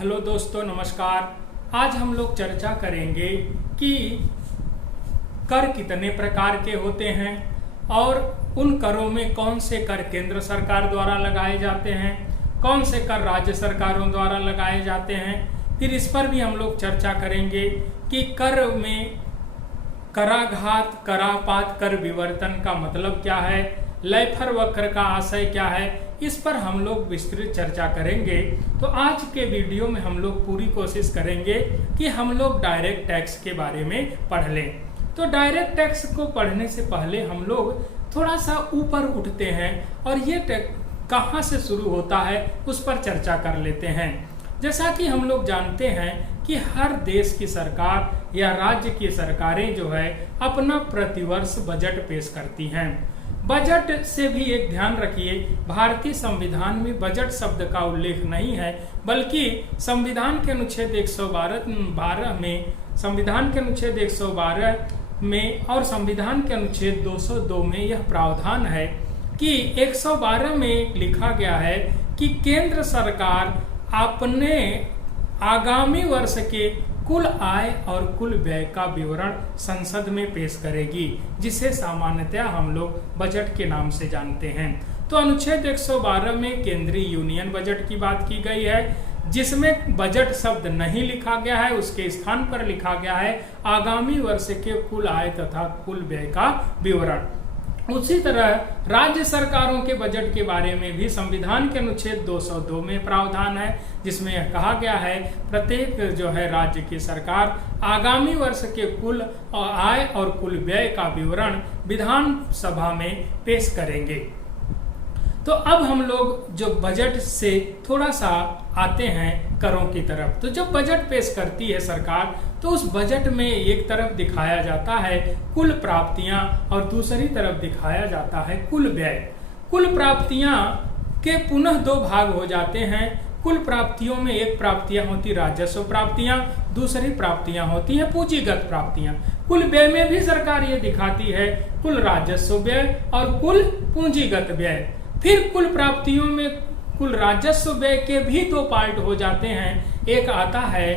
Hello दोस्तों, नमस्कार। आज हम लोग चर्चा करेंगे कि कर कितने प्रकार के होते हैं और उन करों में कौन से कर केंद्र सरकार द्वारा लगाए जाते हैं, कौन से कर राज्य सरकारों द्वारा लगाए जाते हैं। फिर इस पर भी हम लोग चर्चा करेंगे कि कर में कराघात, करापात, कर विवर्तन का मतलब क्या है, लैफर वक्र का आशय क्या है, इस पर हम लोग विस्तृत चर्चा करेंगे। तो आज के वीडियो में हम लोग पूरी कोशिश करेंगे कि हम लोग डायरेक्ट टैक्स के बारे में पढ़ लें। तो डायरेक्ट टैक्स को पढ़ने से पहले हम लोग थोड़ा सा ऊपर उठते हैं और ये कहाँ से शुरू होता है उस पर चर्चा कर लेते हैं। जैसा कि हम लोग जानते हैं कि हर देश की सरकार या राज्य की सरकारें जो है अपना प्रतिवर्ष बजट पेश करती हैं। बजट से भी एक ध्यान रखिए, भारतीय संविधान में बजट शब्द का उल्लेख नहीं है, बल्कि संविधान के अनुच्छेद 112 में, संविधान के अनुच्छेद 112 में और संविधान के अनुच्छेद 202 में यह प्रावधान है कि 112 में लिखा गया है कि केंद्र सरकार अपने आगामी वर्ष के कुल आय और कुल व्यय का विवरण संसद में पेश करेगी, जिसे सामान्यतया हम लोग बजट के नाम से जानते हैं। तो अनुच्छेद 112 में केंद्रीय यूनियन बजट की बात की गई है, जिसमें बजट शब्द नहीं लिखा गया है, उसके स्थान पर लिखा गया है आगामी वर्ष के कुल आय तथा कुल व्यय का विवरण। उसी तरह राज्य सरकारों के बजट के बारे में भी संविधान के अनुच्छेद 202 में प्रावधान है, जिसमें यह कहा गया है प्रत्येक जो है राज्य की सरकार आगामी वर्ष के कुल आय और कुल व्यय का विवरण विधानसभा में पेश करेंगे। तो अब हम लोग जो बजट से थोड़ा सा आते हैं करों की तरफ। तो जब बजट पेश करती है सरकार, तो उस बजट में एक तरफ दिखाया जाता है कुल प्राप्तियां और दूसरी तरफ दिखाया जाता है कुल व्यय। कुल प्राप्तियां के पुनः दो भाग हो जाते हैं। कुल प्राप्तियों में एक प्राप्तियां होती राजस्व प्राप्तियां, दूसरी प्राप्तियां होती हैं पूंजीगत प्राप्तियां। कुल व्यय में भी सरकार ये दिखाती है कुल राजस्व व्यय और कुल पूंजीगत व्यय। फिर कुल प्राप्तियों में कुल राजस्व व्यय के भी दो पार्ट हो जाते हैं, एक आता है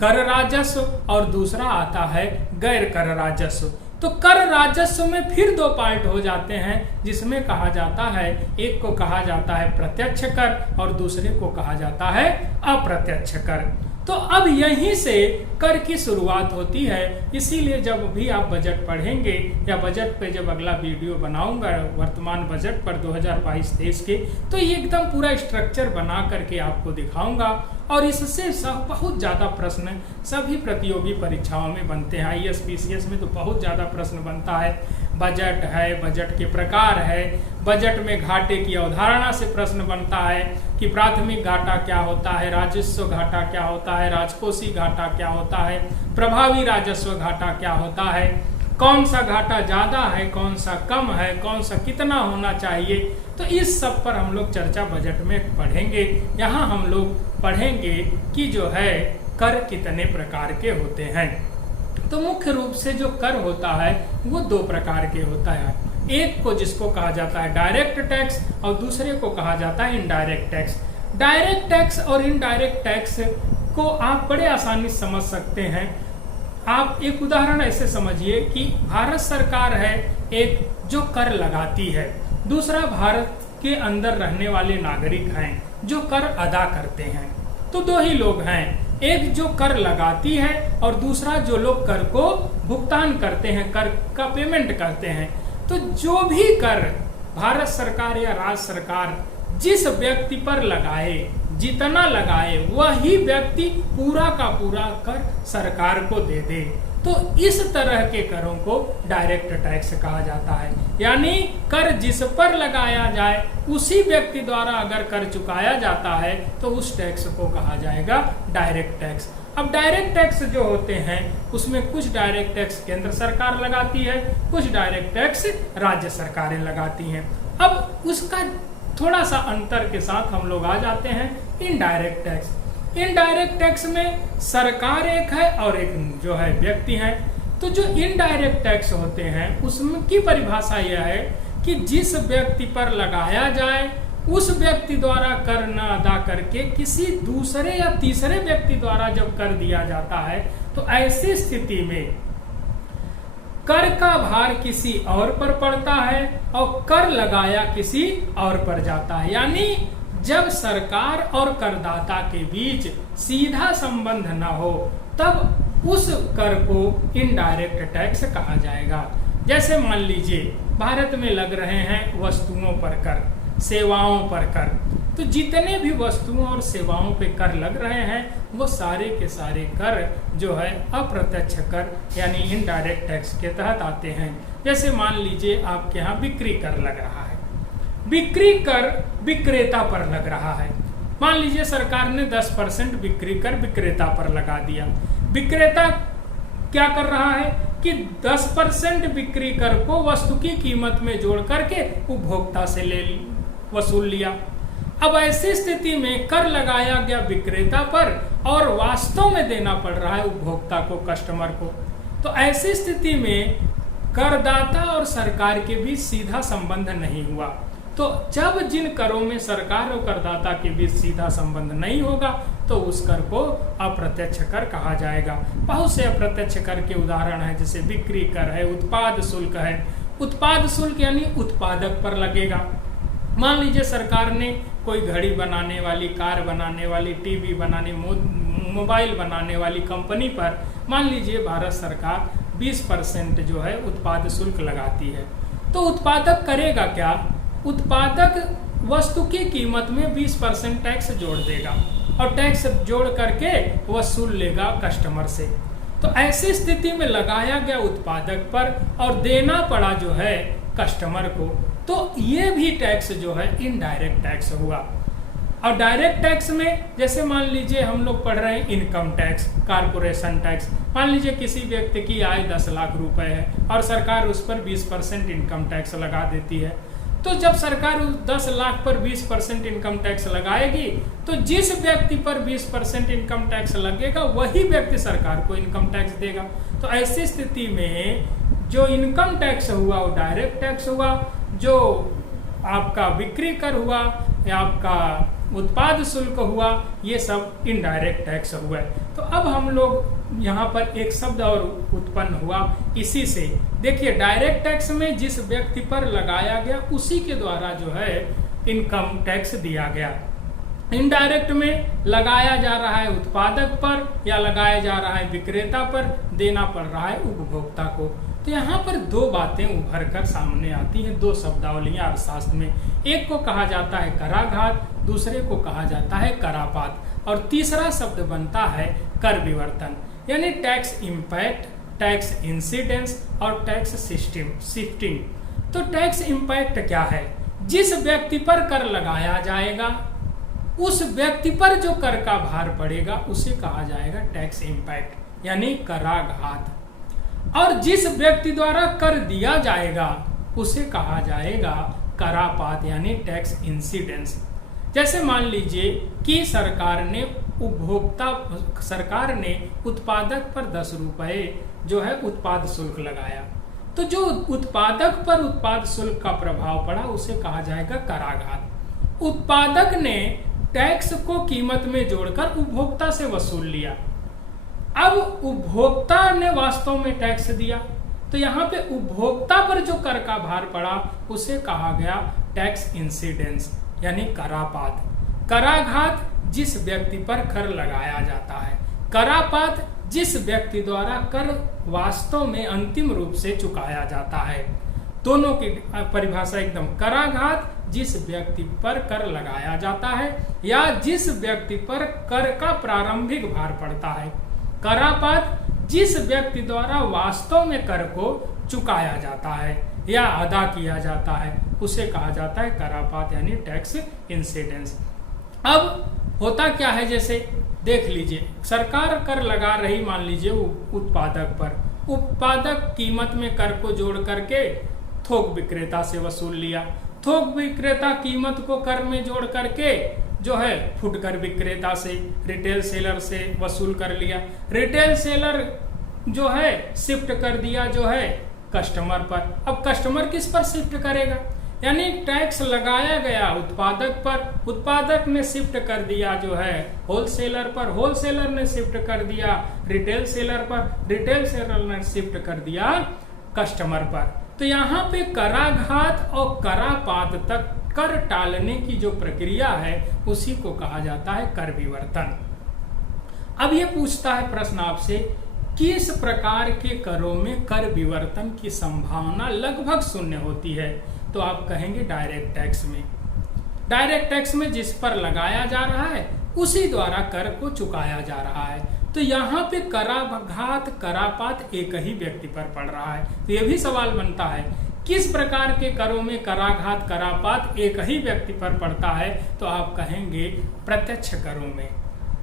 कर राजस्व और दूसरा आता है गैर कर राजस्व। तो कर राजस्व में फिर दो पार्ट हो जाते हैं, जिसमें कहा जाता है, एक को कहा जाता है प्रत्यक्ष कर और दूसरे को कहा जाता है अप्रत्यक्ष कर। तो अब यहीं से कर की शुरुआत होती है। इसीलिए जब भी आप बजट पढ़ेंगे या बजट पे जब अगला वीडियो बनाऊंगा वर्तमान बजट पर 2022-23 के, तो ये एकदम पूरा स्ट्रक्चर बना करके आपको दिखाऊंगा। और इससे बहुत ज़्यादा प्रश्न सभी प्रतियोगी परीक्षाओं में बनते हैं। IAS PCS में तो बहुत ज़्यादा प्रश्न बनता है। बजट है, बजट के प्रकार है, बजट में घाटे की अवधारणा से प्रश्न बनता है कि प्राथमिक घाटा क्या होता है, राजस्व घाटा क्या होता है, राजकोषीय घाटा क्या होता है, प्रभावी राजस्व घाटा क्या होता है, कौन सा घाटा ज्यादा है, कौन सा कम है, कौन सा कितना होना चाहिए। तो इस सब पर हम लोग चर्चा बजट में पढ़ेंगे। यहाँ हम लोग पढ़ेंगे कि जो है कर कितने प्रकार के होते हैं। तो मुख्य रूप से जो कर होता है वो दो प्रकार के होता है। एक को जिसको कहा जाता है डायरेक्ट टैक्स और दूसरे को कहा जाता है इनडायरेक्ट टैक्स। डायरेक्ट टैक्स और इनडायरेक्ट टैक्स को आप बड़े आसानी से समझ सकते हैं। आप एक उदाहरण ऐसे समझिए कि भारत सरकार है एक जो कर लगाती है, दूसरा भारत के अंदर रहने वाले नागरिक हैं जो कर अदा करते हैं। तो दो ही लोग हैं, एक जो कर लगाती है और दूसरा जो लोग कर को भुगतान करते हैं, कर का पेमेंट करते हैं। तो जो भी कर भारत सरकार या राज्य सरकार जिस व्यक्ति पर लगाए, जितना लगाए, वही व्यक्ति पूरा का पूरा कर सरकार को दे दे। तो इस तरह के करों को डायरेक्ट टैक्स कहा जाता है। यानी कर जिस पर लगाया जाए उसी व्यक्ति द्वारा अगर कर चुकाया जाता है तो उस टैक्स को कहा जाएगा डायरेक्ट टैक्स। अब डायरेक्ट टैक्स जो होते हैं उसमें कुछ डायरेक्ट टैक्स केंद्र सरकार लगाती है, कुछ डायरेक्ट टैक्स राज्य सरकारें लगाती हैं। अब उसका थोड़ा सा अंतर के साथ हम लोग आ जाते हैं इनडायरेक्ट टैक्स। इनडायरेक्ट टैक्स में सरकार एक है और एक जो है व्यक्ति है। तो जो इनडायरेक्ट टैक्स होते हैं उसमें की परिभाषा यह है कि जिस व्यक्ति पर लगाया जाए उस व्यक्ति द्वारा कर न अदा करके किसी दूसरे या तीसरे व्यक्ति द्वारा जब कर दिया जाता है तो ऐसी स्थिति में कर का भार किसी और पर पड़ता है और कर लगाया किसी और पर जाता है। यानी जब सरकार और करदाता के बीच सीधा संबंध न हो तब उस कर को इनडायरेक्ट टैक्स कहा जाएगा। जैसे मान लीजिए भारत में लग रहे हैं वस्तुओं पर कर, सेवाओं पर कर, तो जितने भी वस्तुओं और सेवाओं पे कर लग रहे हैं वो सारे के सारे कर जो है अप्रत्यक्ष कर यानी इनडायरेक्ट टैक्स के तहत आते हैं। जैसे मान लीजिए आपके यहाँ बिक्री कर लग रहा है, बिक्री कर विक्रेता पर लग रहा है। मान लीजिए सरकार ने 10% बिक्री कर विक्रेता पर लगा दिया। विक्रेता क्या कर रहा है कि 10% बिक्री कर को वस्तु की कीमत में जोड़ करके उपभोक्ता से ले वसूल लिया। अब ऐसी स्थिति में कर लगाया गया विक्रेता पर और वास्तव में देना पड़ रहा है उपभोक्ता को, कस्टमर को। तो ऐसी स्थिति में करदाता और सरकार के बीच सीधा संबंध नहीं हुआ। तो जब जिन करों में सरकार और करदाता के बीच सीधा संबंध नहीं होगा तो उस कर को अप्रत्यक्ष कर कहा जाएगा। बहुत से अप्रत्यक्ष कर के उदाहरण है, जैसे बिक्री कर है, उत्पाद शुल्क है। उत्पाद शुल्क यानी उत्पादक पर लगेगा। मान लीजिए सरकार ने कोई घड़ी बनाने वाली, कार बनाने वाली, टीवी बनाने, मोबाइल बनाने वाली कंपनी पर मान लीजिए भारत सरकार 20% जो है उत्पाद शुल्क लगाती है। तो उत्पादक करेगा क्या? उत्पादक वस्तु की कीमत में 20% टैक्स जोड़ देगा और टैक्स जोड़ करके वसूल लेगा कस्टमर से। तो ऐसी स्थिति में लगाया गया उत्पादक पर और देना पड़ा जो है कस्टमर को, तो ये भी टैक्स जो है इनडायरेक्ट टैक्स हुआ। और डायरेक्ट टैक्स में जैसे मान लीजिए हम लोग पढ़ रहे हैं इनकम टैक्स, कारपोरेशन टैक्स। मान लीजिए किसी व्यक्ति की आय 10 लाख रुपए है और सरकार उस पर 20% इनकम टैक्स लगा देती है। तो जब सरकार 10 लाख पर 20% इनकम टैक्स लगाएगी तो जिस व्यक्ति पर 20% इनकम टैक्स लगेगा वही व्यक्ति सरकार को इनकम टैक्स देगा। तो ऐसी स्थिति में जो इनकम टैक्स हुआ वो डायरेक्ट टैक्स हुआ, जो आपका बिक्री कर हुआ या आपका उत्पाद शुल्क हुआ, ये सब इनडायरेक्ट टैक्स हुआ। तो अब हम लोग यहाँ पर एक शब्द और उत्पन्न हुआ इसी से। देखिए डायरेक्ट टैक्स में जिस व्यक्ति पर लगाया गया उसी के द्वारा जो है इनकम टैक्स दिया गया। इनडायरेक्ट में लगाया जा रहा है उत्पादक पर या लगाया जा रहा है विक्रेता पर, देना पड़ रहा है उपभोक्ता को। तो यहाँ पर दो बातें उभर कर सामने आती हैं, दो शब्दावलियां अर्थशास्त्र में। एक को कहा जाता है कराघात, दूसरे को कहा जाता है करापात, और तीसरा शब्द बनता है कर विवर्तन, यानी टैक्स इम्पैक्ट, टैक्स इंसिडेंस और टैक्स शिफ्टिंग। तो टैक्स इम्पैक्ट क्या है? जिस व्यक्ति पर कर लगाया जाएगा उस व्यक्ति पर जो कर का भार पड़ेगा उसे कहा जाएगा टैक्स इम्पैक्ट यानी कराघात, और जिस व्यक्ति द्वारा कर दिया जाएगा उसे कहा जाएगा करापात यानी टैक्स इंसिडेंस। जैसे मान लीजिए कि सरकार ने उत्पादक पर 10 रुपए जो है उत्पाद शुल्क लगाया, तो जो उत्पादक पर उत्पाद शुल्क का प्रभाव पड़ा उसे कहा जाएगा कराघात। उत्पादक ने टैक्स को कीमत में जोड़कर उपभोक्ता से वसूल लिया। अब उपभोक्ता ने वास्तव में टैक्स दिया, तो यहाँ पे उपभोक्ता पर जो कर का भार पड़ा उसे कहा गया टैक्स इंसिडेंस यानी करापात। कराघात जिस व्यक्ति पर कर लगाया जाता है, करापात जिस व्यक्ति द्वारा कर वास्तव में अंतिम रूप से चुकाया जाता है। दोनों की परिभाषा एकदम, कराघात जिस व्यक्ति पर कर लगाया जाता है या जिस व्यक्ति पर कर का प्रारंभिक भार पड़ता है। करापात जिस व्यक्ति द्वारा वास्तव में कर को चुकाया जाता है या अदा किया जाता है उसे कहा जाता है करापात यानी टैक्स इंसिडेंस। अब होता क्या है, जैसे देख लीजिए सरकार कर लगा रही मान लीजिए उत्पादक पर, उत्पादक कीमत में कर को जोड़ करके थोक विक्रेता से वसूल लिया, थोक विक्रेता कीमत को कर में जोड़ करके जो है फुटकर विक्रेता से, रिटेल सेलर से वसूल कर लिया, रिटेल सेलर जो है शिफ्ट कर दिया जो है कस्टमर पर। अब कस्टमर किस पर शिफ्ट करेगा? यानी टैक्स लगाया गया उत्पादक पर, उत्पादक ने शिफ्ट कर दिया जो है होलसेलर पर, होलसेलर ने शिफ्ट कर दिया रिटेल सेलर पर, रिटेल सेलर ने शिफ्ट कर दिया कस्टमर पर। तो यहाँ पे कराघात और करापात तक कर टालने की जो प्रक्रिया है उसी को कहा जाता है कर विवर्तन। अब ये पूछता है प्रश्न आपसे, किस प्रकार के करों में कर विवर्तन की संभावना लगभग शून्य होती है? तो आप कहेंगे डायरेक्ट टैक्स में। डायरेक्ट टैक्स में जिस पर लगाया जा रहा है उसी द्वारा कर को चुकाया जा रहा है। तो यहाँ पे कराघात करापात एक ही व्यक्ति पर पड़ रहा है। तो ये भी सवाल बनता है, किस प्रकार के करों में कराघात करापात एक ही व्यक्ति पर पड़ता है? तो आप कहेंगे प्रत्यक्ष करों में।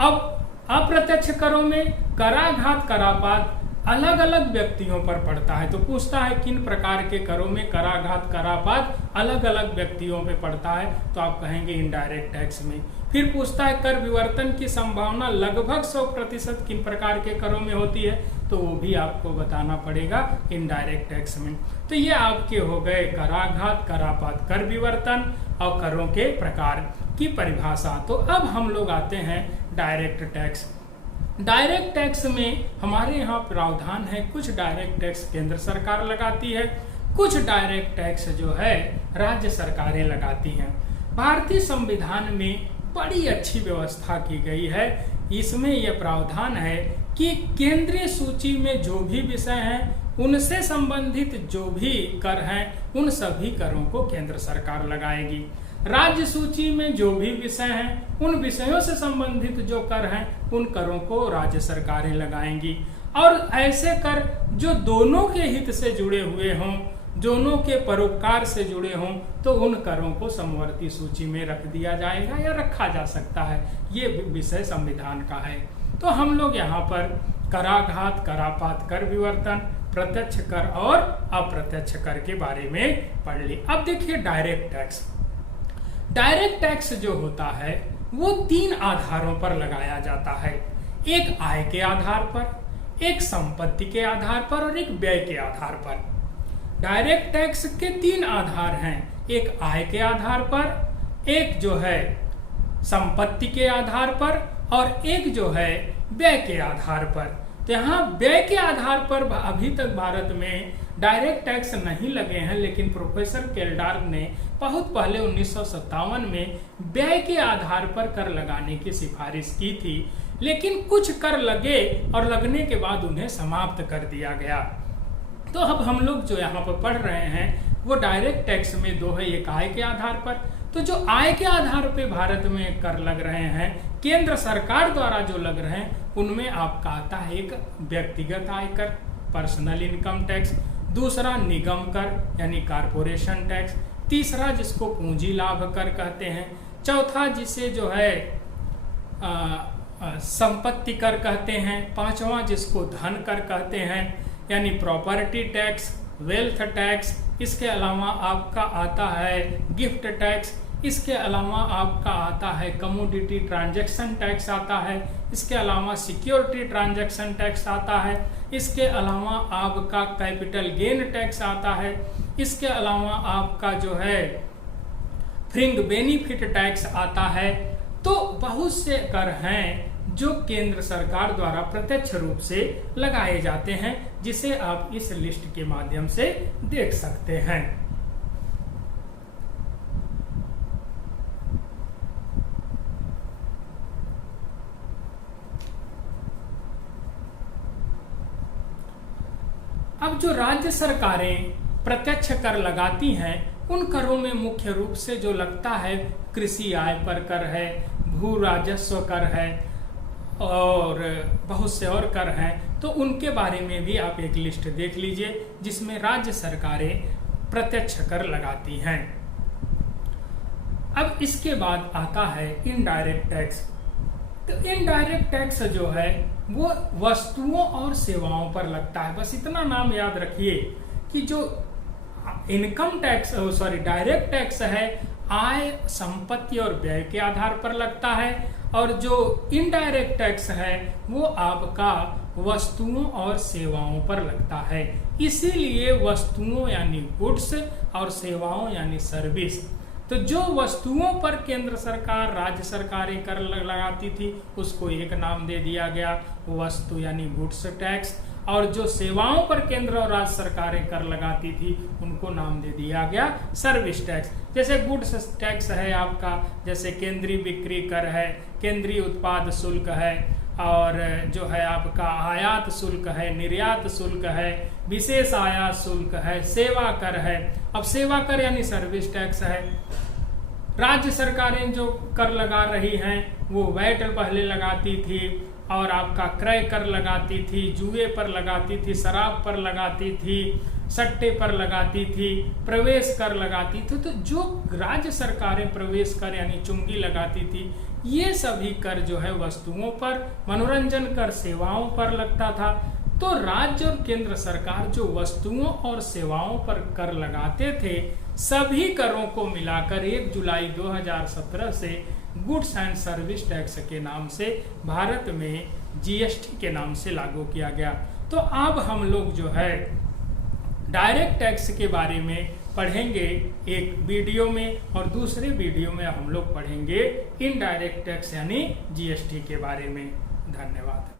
अब अप्रत्यक्ष करों में कराघात करापात अलग अलग व्यक्तियों पर पड़ता है। तो पूछता है किन प्रकार के करों में कराघात करापात अलग अलग व्यक्तियों पे पड़ता है? तो आप कहेंगे इनडायरेक्ट टैक्स में। फिर पूछता है कर विवर्तन की संभावना लगभग 100% किन प्रकार के करों में होती है? तो वो भी आपको बताना पड़ेगा इनडायरेक्ट टैक्स में। तो ये आपके हो गए कराघात करापात कर विवर्तन और करों के प्रकार की परिभाषा। तो अब हम लोग आते हैं डायरेक्ट टैक्स। डायरेक्ट टैक्स में हमारे यहाँ प्रावधान है, कुछ डायरेक्ट टैक्स केंद्र सरकार लगाती है, कुछ डायरेक्ट टैक्स जो है राज्य सरकारें लगाती हैं। भारतीय संविधान में बड़ी अच्छी व्यवस्था की गई है। इसमें यह प्रावधान है कि केंद्रीय सूची में जो भी विषय हैं उनसे संबंधित जो भी कर हैं उन सभी करों को केंद्र सरकार लगाएगी। राज्य सूची में जो भी विषय हैं उन विषयों से संबंधित जो कर हैं उन करों को राज्य सरकारें लगाएंगी। और ऐसे कर जो दोनों के हित से जुड़े हुए हों, दोनों के परोपकार से जुड़े हों, तो उन करों को समवर्ती सूची में रख दिया जाएगा या रखा जा सकता है। ये विषय संविधान का है। तो हम लोग यहाँ पर कराघात करापात कर विवर्तन, प्रत्यक्ष कर और अप्रत्यक्ष कर के बारे में पढ़ ली। अब देखिए डायरेक्ट टैक्स। डायरेक्ट टैक्स जो होता है वो 3 आधारों पर लगाया जाता है, एक आय के आधार पर, एक संपत्ति के आधार पर और एक व्यय के आधार पर। डायरेक्ट टैक्स के 3 आधार हैं, एक आय के आधार पर, एक जो है संपत्ति के आधार पर और एक जो है व्यय के आधार पर। तो यहाँ व्यय के आधार पर अभी तक भारत में डायरेक्ट टैक्स नहीं लगे हैं, लेकिन प्रोफेसर केल्डार्फ ने बहुत पहले 1957 में व्यय के आधार पर कर लगाने की सिफारिश की थी, लेकिन कुछ कर लगे और लगने के बाद उन्हें समाप्त कर दिया गया। तो अब हम लोग जो यहाँ पर पढ़ रहे हैं वो डायरेक्ट टैक्स में 2 है, एक आय के आधार पर। तो जो आय के आधार पे भारत में कर लग रहे हैं, केंद्र सरकार द्वारा जो लग रहे हैं, उनमें आपका आता है एक व्यक्तिगत आयकर पर्सनल इनकम टैक्स, दूसरा निगम कर यानी कारपोरेशन टैक्स, तीसरा जिसको पूंजी लाभ कर कहते हैं, चौथा जिसे जो है संपत्ति कर कहते हैं, पांचवा जिसको धन कर कहते हैं यानी प्रॉपर्टी टैक्स, वेल्थ टैक्स। इसके अलावा आपका आता है गिफ्ट टैक्स, इसके अलावा आपका आता है कमोडिटी ट्रांजैक्शन टैक्स आता है, इसके अलावा सिक्योरिटी ट्रांजैक्शन टैक्स आता है, इसके अलावा आपका कैपिटल गेन टैक्स आता है, इसके अलावा आपका जो है फ्रिंग बेनिफिट टैक्स आता है। तो बहुत से कर हैं जो केंद्र सरकार द्वारा प्रत्यक्ष रूप से लगाए जाते हैं, जिसे आप इस लिस्ट के माध्यम से देख सकते हैं। अब जो राज्य सरकारें प्रत्यक्ष कर लगाती हैं उन करों में मुख्य रूप से जो लगता है कृषि आय पर कर है, भू राजस्व कर है और बहुत से और कर हैं। तो उनके बारे में भी आप एक लिस्ट देख लीजिए जिसमें राज्य सरकारें प्रत्यक्ष कर लगाती हैं। अब इसके बाद आता है इनडायरेक्ट टैक्स। तो इनडायरेक्ट टैक्स जो है वो वस्तुओं और सेवाओं पर लगता है। बस इतना नाम याद रखिए कि जो इनकम टैक्स डायरेक्ट टैक्स है आय, संपत्ति और व्यय के आधार पर लगता है, और जो इनडायरेक्ट टैक्स है वो आपका वस्तुओं और सेवाओं पर लगता है। इसीलिए वस्तुओं यानी गुड्स और सेवाओं यानी सर्विस, तो जो वस्तुओं पर केंद्र सरकार राज्य सरकारें कर लगाती थी उसको एक नाम दे दिया गया वस्तु यानी गुड्स टैक्स, और जो सेवाओं पर केंद्र और राज्य सरकारें कर लगाती थी उनको नाम दे दिया गया सर्विस टैक्स। जैसे गुड्स टैक्स है आपका, जैसे केंद्रीय बिक्री कर है, केंद्रीय उत्पाद शुल्क है, और जो है आपका आयात शुल्क है, निर्यात शुल्क है, विशेष आयात शुल्क है, सेवा कर है। अब सेवा कर यानी सर्विस टैक्स है। राज्य सरकारें जो कर लगा रही हैं वो वैट पहले लगाती थी, और आपका क्रय कर लगाती थी, जुए पर लगाती थी, शराब पर लगाती थी, सट्टे पर लगाती थी, प्रवेश कर लगाती थी। तो जो राज्य सरकारें प्रवेश कर यानी चुंगी लगाती थी, ये सभी कर जो है वस्तुओं पर, मनोरंजन कर सेवाओं पर लगता था। तो राज्य और केंद्र सरकार जो वस्तुओं और सेवाओं पर कर लगाते थे, सभी करों को मिलाकर 1 जुलाई 2017 से गुड्स एंड सर्विस टैक्स के नाम से भारत में जीएसटी के नाम से लागू किया गया। तो अब हम लोग जो है डायरेक्ट टैक्स के बारे में पढ़ेंगे एक वीडियो में, और दूसरे वीडियो में हम लोग पढ़ेंगे इनडायरेक्ट टैक्स यानी जीएसटी के बारे में। धन्यवाद।